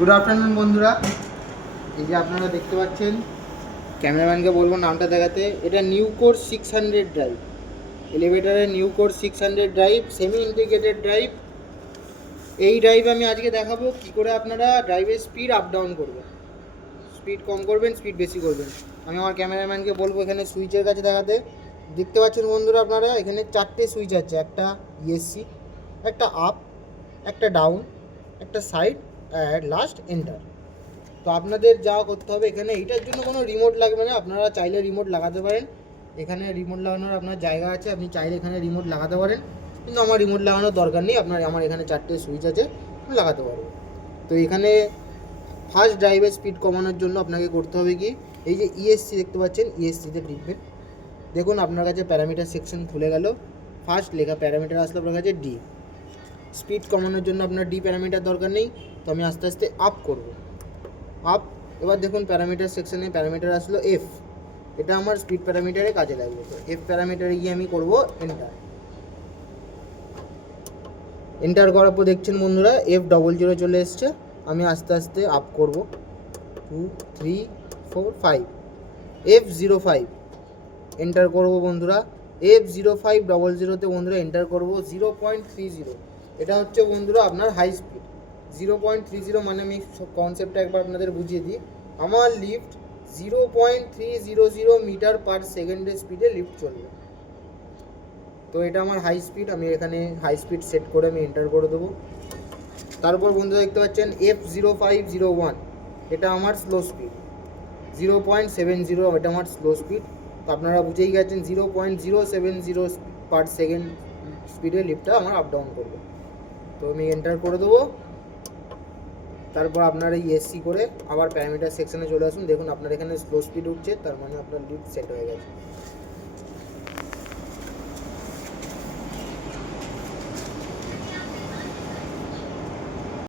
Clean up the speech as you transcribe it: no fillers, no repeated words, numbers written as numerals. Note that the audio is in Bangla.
গুড আফটারনুন বন্ধুরা, এই যে আপনারা দেখতে পাচ্ছেন, ক্যামেরাম্যানকে বলবো নামটা দেখাতে। এটা নিউ কোর 600 ড্রাইভ, এলিভেটারের new core 600 drive, semi integrated drive. এই ড্রাইভ আমি আজকে দেখাবো কী করে আপনারা ড্রাইভের স্পিড আপ ডাউন করবেন, স্পিড কম করবেন, স্পিড বেশি করবেন। আমি আমার ক্যামেরাম্যানকে বলবো এখানে সুইচের কাছে দেখাতে। দেখতে পাচ্ছেন বন্ধুরা আপনারা, এখানে 4টে সুইচ আছে, একটা ইএসসি, একটা আপ, একটা ডাউন, একটা সাইড, আর লাস্ট এন্টার। তো আপনাদের যা করতে হবে, এখানে এইটার জন্য কোনো রিমোট লাগবে না, আপনারা চাইলে রিমোট লাগাতে পারেন। এখানে রিমোট লাগানোর আপনার জায়গা আছে, আপনি চাইলে এখানে রিমোট লাগাতে পারেন, কিন্তু আমার রিমোট লাগানোর দরকার নেই। আমার এখানে 4টে সুইচ আছে, আমি লাগাতে পারবো। তো এখানে ফার্স্ট ড্রাইভের স্পিড কমানোর জন্য আপনাকে করতে হবে কি, এই যে ইএসসি দেখতে পাচ্ছেন, ইএসসিতে টিপবেন। দেখুন আপনার কাছে প্যারামিটার সেকশন খুলে গেল, ফার্স্ট লেখা প্যারামিটার আসলো আপনার কাছে ডি। স্পিড কমানোর জন্য আপনার ডি প্যারামিটার দরকার নেই, তো আমি আস্তে আস্তে আপ করব, আপ। এবার দেখুন প্যারামিটার সেকশনে প্যারামিটার আসলো এফ, এটা আমার স্পিড প্যারামিটারে কাজে লাগবে। তো এফ প্যারামিটারে গিয়ে আমি করব এন্টার। এন্টার করার পর দেখছেন বন্ধুরা F00 চলে এসছে। আমি আস্তে আস্তে আপ করব, 2 3 4 5, F05 এন্টার করব বন্ধুরা। F0500তে বন্ধুরা এন্টার করব 0.30। এটা হচ্ছে বন্ধুরা আপনার হাই স্পিড। 0.30 মানে আমি কনসেপ্টটা একবার আপনাদের বুঝিয়ে দিই। আমার লিফট 0.300 মিটার পার সেকেন্ডের স্পিডে লিফট চলবে। তো এটা আমার হাই স্পিড, আমি এখানে হাই স্পিড সেট করে আমি এন্টার করে দেবো। তারপর বন্ধুরা দেখতে পাচ্ছেন F0501, এটা আমার স্লো স্পিড। 0.70 এটা আমার স্লো স্পিড। তো আপনারা বুঝেই গেছেন 0.070 পার সেকেন্ড স্পিডে লিফটটা আমার আপ ডাউন করবে। তো আমি এন্টার করে দেবো। তারপর আপনারা ইএসসি করে আবার প্যারামিটার সেকশনে চলে আসুন। দেখুন আপনার এখানে স্লো স্পিড উঠছে, তার মানে আপনার লিফট সেট হয়ে গেছে।